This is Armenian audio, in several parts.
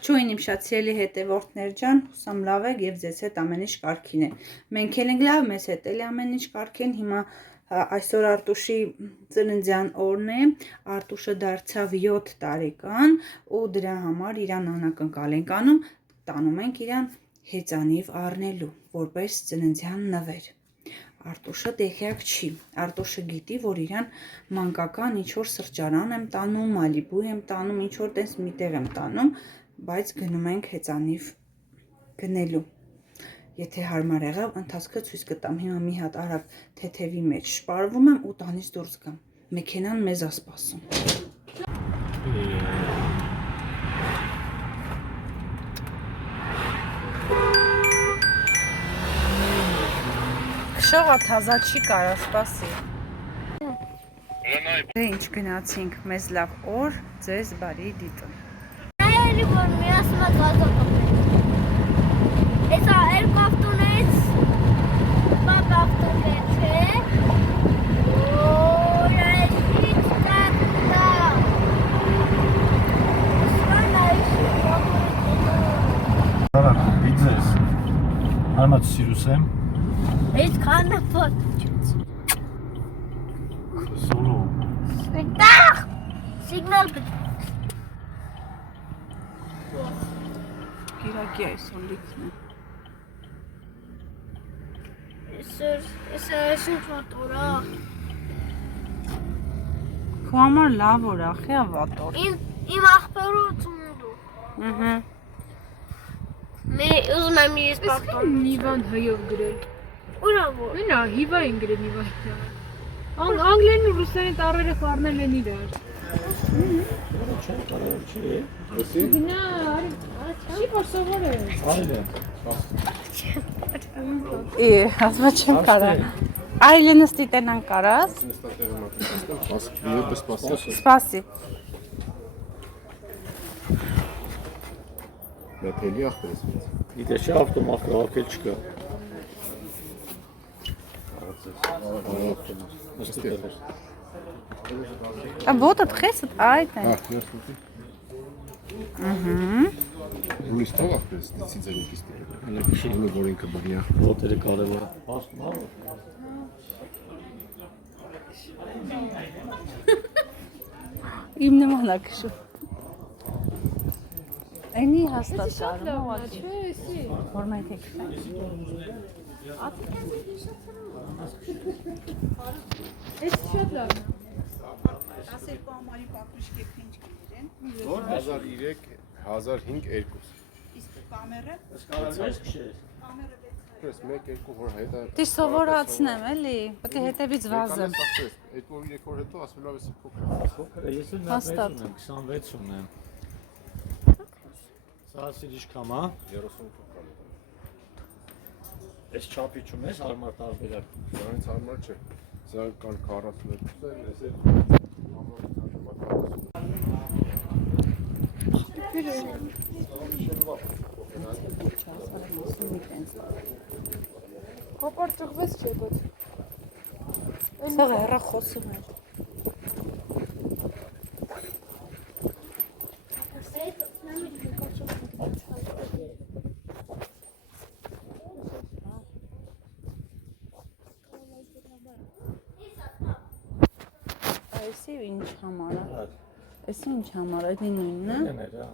Ողջույն իմ շատ սիրելի հետևորդներ ջան, հուսամ լավ եք եւ ձեզ հետ ամեն ինչ կարգին է։ Մենք էլ ենք լավ, մեզ հետ էլ ամեն ինչ կարգին։ Հիմա այսօր Արտուշի ծննդյան օրն է։ Արտուշը դարձավ 7 տարեկան ու դրա համար իրան անակնկալ ենք անում, տանում ենք իրան հեծանիվ առնելու, որպես ծննդյան նվեր։ Արտուշը տեղյակ չի։ Արտուշը գիտի, որ իրան մանկական ինչ-որ սրճարան եմ տանում, Մալիբու եմ տանում, ինչ-որ տես միտեղ եմ տանում, բայց գնում ենք հեծանիվ գնելու։ Եթե հարմար եղավ, ընթացքը ցույց կտամ։ Հիմա մի հատ արագ թեթևի մեջ շպարվում եմ ու տանից դուրս գամ։ Մեքենան մեզ է սպասում։ Շողը թազա չի կարա, սպասի։ Դե ինչ գնացինք, մեզ լավ օր, ձեզ բարի դիտում։ Այելի որ մի ասում է գազա կապել։ Էսա երկու ավտոնից պապ ավտոներ չէ։ Օր այսից կակտա։ Սվան այսի կապել։ Հարակ, իձես, հարմաց սիրուս եմ։ Այս կանա պոտ։ Սոլո։ Սպիտախ, սիգնալ կտ։ Կիրակի այսօր լիքն է։ Էսա ինչ վատ օրա։ Քո համար լավ օր է, խիա վատ օր։ Իմ աղբերու ծնունդու։ Ահա։ Ուզում եմ իրիս պապտան։ Նիվան հայով գրել։ Ուրա որ։ Ինա հիվա են գրել նիվա։ Անգլերեն ու ռուսերեն տառերը խառնել են իրար։ Գնա, չի որ սովոր է։ Այլ է։ Ասма չեմ կարա։ Այլը նստի տենան կարաս։ Սպասի։ Մեթելի ախպերս։ Գիտես չէ ավտոմատ հավաքել չկա։ А вот от хесед айта։ Ուրիշ տող ախպերս, դիցի ձերիկիս տեղ։ Շիրունը որ ինքը բրնյա։ Ոտերը կարևոր է։ Ասում ա։ Իմ նման է քշում։ Այնի հաստատ շարում ո՞ղ։ Չէ, էսի։ Որ մենք եք։ Էս շատ լավ է։ 12 ամարի պապրիշկ եք ինչ կներեն։ Որ 1003, 1005, 2։ Իսկ կամերը։ Պես 1-2 որ հետա։ Դե սովորացնեմ էլի, պետք է հետևից վազեմ։ 2-3 օր հետո ասում լավ էսի փոքր։ Փոքր է, ես էլ Հաստատ։ ունեմ 26 ունեմ։ Սա սիրիչ կամ է։ 30 փոքր։ Այս չափի չունես հարմար տարբերակ։ Սրանից հարմար չէ։ Սա կան 42-ը, ես էլ Հոպար ճղվեց չէ գոտ։ Սա հեռա խոսում էր։ Այսի ինչ համար է։ Այսի ինչ համար է, դե նույնն է, Ներա։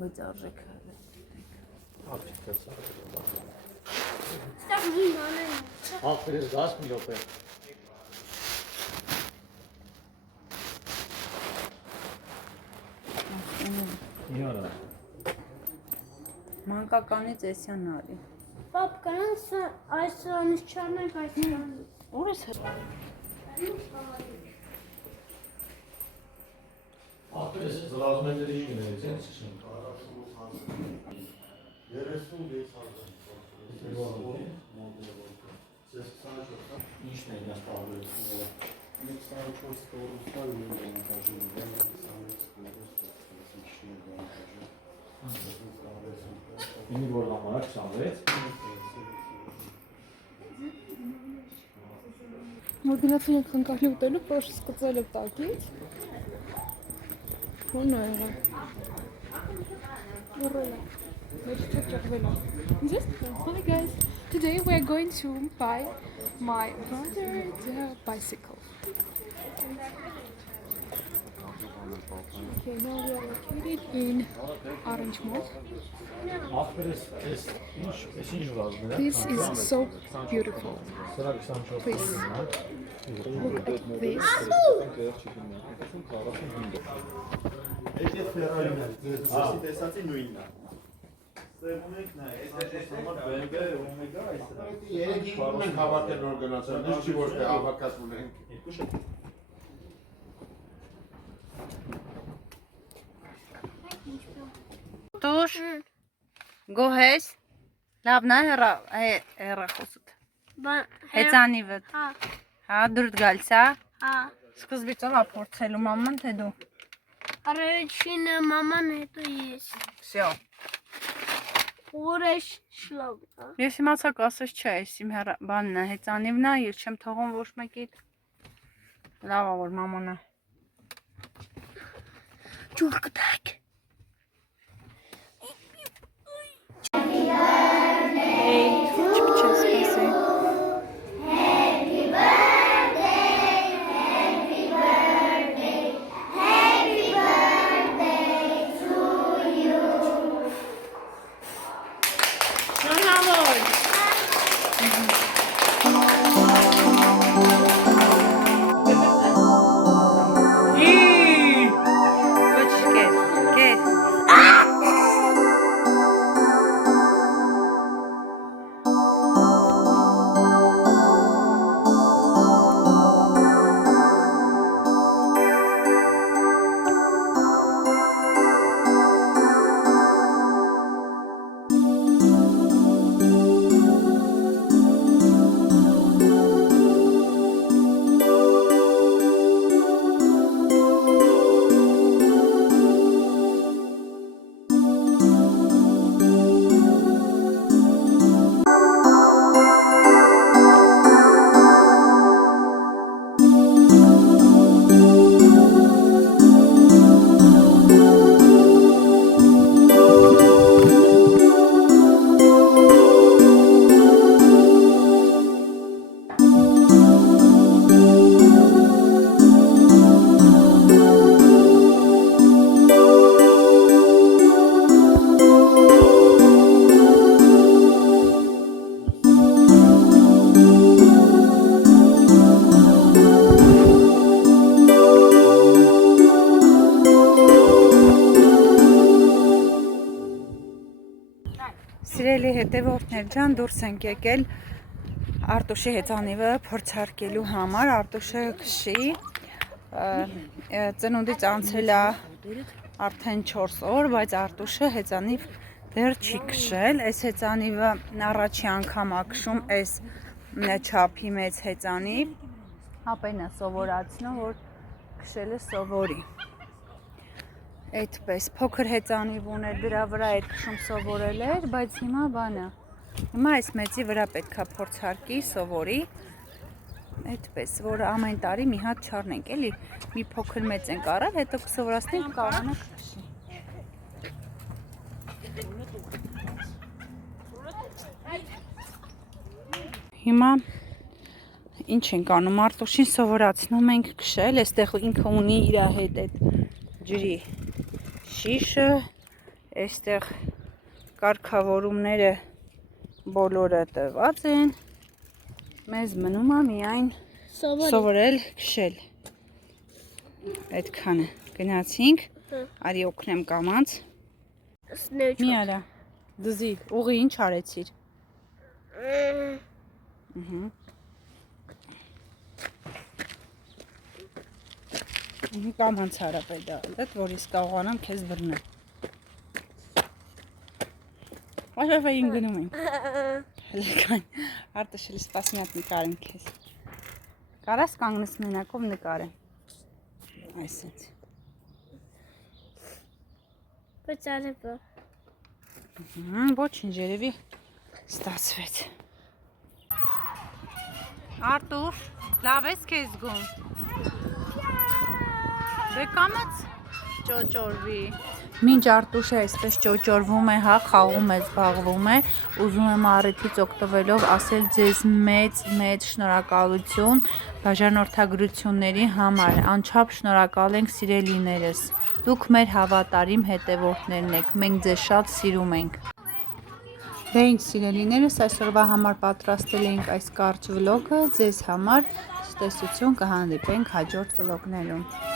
բայց արժեքը։ Ապիկա սա։ Ստեղ մի մանեն։ Ախպերս 10 մի րոպե։ Իհարա։ Մանկականից էսյան արի։ Պապ կանան այս սրանից չարնենք այս սրանից։ Ուր ես հեռ։ Ախպերս զրազումների գնացի, ինչ չեմ։ 34 Ինչն է իրաց տարբերությունը։ 24 տորուսը ու Ինի որ համար 26։ Մոգնացին եք խնկալի ուտելու, պրոշ սկծել եք տակից։ Հոն է եղա։ Hi guys, today we are going to buy my brother's bicycle. Okay, now we are located in Orange Mall. This is so beautiful. Please look at this. Մենք հավաքել որ գնացել, դες չի ոչ թե հավաքած ունենք։ Տուր գոհես լավն է հեռախոսդ հեծանիվդ Հա, հա դուրդ գալիս հա հա։ սկզբից ով ապորցելու մաման թե դու Առաջինը մաման, հետո ես։ всё Ուրիշ շլավ։ ես իմացա կասես չէ այս իմ բանն է հեծանիվն է ես չեմ թողում ոչ մեկիդ լավ է որ մաման է ջուր կտակ Սիրելի հետևորդներ ջան, դուրս ենք եկել Արտուշի հեծանիվը փորձարկելու համար, Արտուշը քշի, ծնունդից անցել է արդեն 4 օր, բայց Արտուշը հեծանիվ դեռ չի քշել, այս հեծանիվը առաջի անգամ է քշում, այս չափի մեծ հեծանիվ, ապեն է սովորացնում, որ քշելը սովորի Այդպես փոքր հեծանիվ ուներ, դրա վրա էր քշում սովորել էր, բայց հիմա բանը, հիմա այս մեծի վրա պետքա փորձարկի, սովորի, այդպես, որ ամեն տարի մի հատ չառնենք, էլի, մի փոքր մեծ ենք առել, հետո կսովորացնենք կարանը քշի։ Հիմա ինչ ենք անում, Արտուշին սովորացնում ենք քշել, այստեղ ինքը ունի իր հետ այդ ջրի շիշը, այստեղ կարգավորումները բոլորը տված են, մեզ մնում է միայն սովորել քշել, այդքանը գնացինք, արի օգնեմ կամանց, մի արա, դզի, ուղի ինչ արեցիր, Կամանց արա պետալդ, որ իսկ կարողանամ քեզ բռնեմ Աշավա իմ գնում ենք Հելեկան, Արտուշը սպասի մի հատ նկարեմ քեզ Կարաս կանգնես մենակով նկարեմ Այսինչ Բայց արևը Ոչինչ երևի ստացվեց Արտուշ, լավ ես քեզ զգում Դե կամաց ճոճորվի Մինչ Արտուշը այսպես ճոճորվում է, հա, խաղում է, զբաղվում է, ուզում եմ առիթից օգտվելով ասել ձեզ մեծ շնորհակալություն բաժանորդագրությունների համար, անչափ շնորհակալ ենք սիրելիներս, դուք մեր հավատարիմ հետևորդներն եք, մենք ձեզ շատ սիրում ենք։ Դե ինչ սիրելիներս, այսօրվա համար պատրաստել էինք այս կարճ վլոգը ձեզ համար, ցտեսություն, կհանդիպենք հաջորդ վլոգներում։